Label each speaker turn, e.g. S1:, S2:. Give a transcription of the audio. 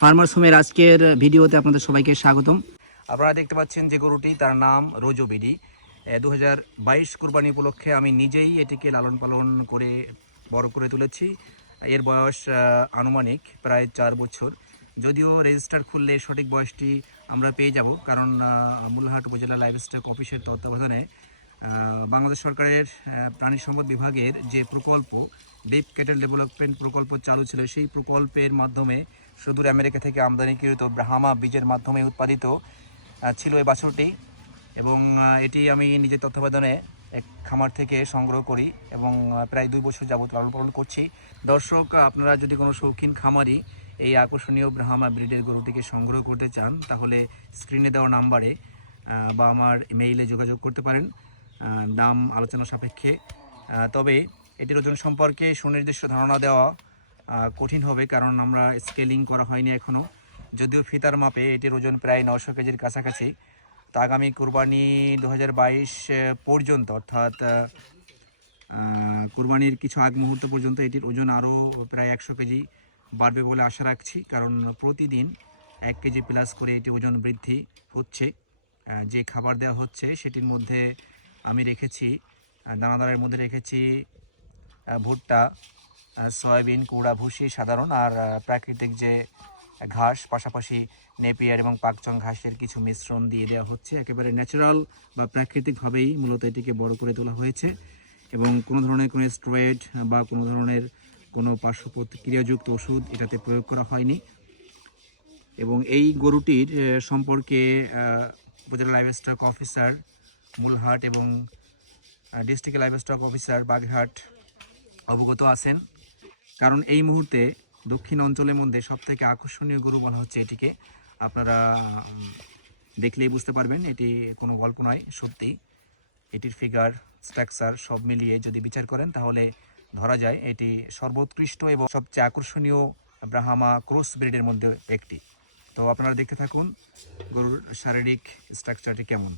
S1: Farmers হোমের আজকের ভিডিওতে আপনাদের সবাইকে স্বাগতম।
S2: আপনারা দেখতে পাচ্ছেন যে গরুটি, তার নাম রোজো বিডি। দু হাজার বাইশ কোরবানি উপলক্ষে আমি নিজেই এটিকে লালন পালন করে, বড় করে তুলেছি। এর বয়স আনুমানিক প্রায় চার বছর। যদিও রেজিস্টার খুললে সঠিক বয়সটি আমরা পেয়ে যাব, কারণ মূলহাট উপজেলা লাইভস্টক অফিসের তত্ত্বাবধানে বাংলাদেশ সরকারের প্রাণী সম্পদ বিভাগের যে প্রকল্প ডিপ ক্যাটেল ডেভেলপমেন্ট প্রকল্প চালু ছিল, সেই প্রকল্পের মাধ্যমে সুদূর আমেরিকা থেকে আমদানিকৃত ব্রাহ্মা বীজের মাধ্যমে উৎপাদিত ছিল এই বাছুরটি এবং এটি আমি নিজের তত্ত্বাবধানে এক খামার থেকে সংগ্রহ করি এবং প্রায় দুই বছর যাবত লালন পালন করছি। দর্শক, আপনারা যদি কোনো শৌখিন খামারি এই আকর্ষণীয় ব্রাহ্মা ব্রিডের গরুটিকে সংগ্রহ করতে চান, তাহলে স্ক্রিনে দেওয়া নাম্বারে বা আমার মেইলে যোগাযোগ করতে পারেন। দাম আলোচনা সাপেক্ষে। তবে এটির ওজন সম্পর্কে সুনির্দিষ্ট ধারণা দেওয়া কঠিন হবে, কারণ আমরা স্কেলিং করা হয়নি এখনও যদিও ফিতার মাপে এটির ওজন প্রায় নশো কেজির কাছাকাছি। তা আগামী কোরবানি দু হাজার বাইশ পর্যন্ত, অর্থাৎ কোরবানির কিছু আগ মুহূর্ত পর্যন্ত এটির ওজন আরও প্রায় একশো কেজি বাড়বে বলে আশা রাখছি, কারণ প্রতিদিন এক কেজি প্লাস করে এটি ওজন বৃদ্ধি হচ্ছে। যে খাবার দেওয়া হচ্ছে সেটির মধ্যে আমি রেখেছি দানাদারের মধ্যে রেখেছি ভুট্টা সয়াবিন, কুড়া, ভুসি সাধারণ আর প্রাকৃতিক যে ঘাস, পাশাপাশি নেপিয়ার এবং পাকচং ঘাসের কিছু মিশ্রণ দিয়ে দেওয়া হচ্ছে। একেবারে ন্যাচারাল বা প্রাকৃতিকভাবেই মূলত এটিকে বড় করে তোলা হয়েছে এবং কোনো ধরনের কোনো স্ট্রয়েড বা কোনো ধরনের কোনো পার্শ্ব প্রতিক্রিয়াযুক্ত ওষুধ এটাতে প্রয়োগ করা হয়নি এবং এই গরুটির সম্পর্কে উপজেলা লাইভ স্টক অফিসার মূলহাট এবং district livestock officer Bagerhat অবগত আছেন। কারণ এই মুহূর্তে দক্ষিণ অঞ্চলের মধ্যে সবথেকে আকর্ষণীয় গরু বলা হচ্ছে এটিকে। আপনারা দেখলেই বুঝতে পারবেন, এটি কোনো গল্প নয় সত্যি এটির ফিগার স্ট্রাকচার সব মিলিয়ে যদি বিচার করেন, তাহলে ধরা যায় এটি সর্বোৎকৃষ্ট এবং সবচেয়ে আকর্ষণীয় ব্রাহামা ক্রস ব্রিডের মধ্যে একটি। তো আপনারা দেখতে থাকুন, গরুর শারীরিক স্ট্রাকচারটি কেমন।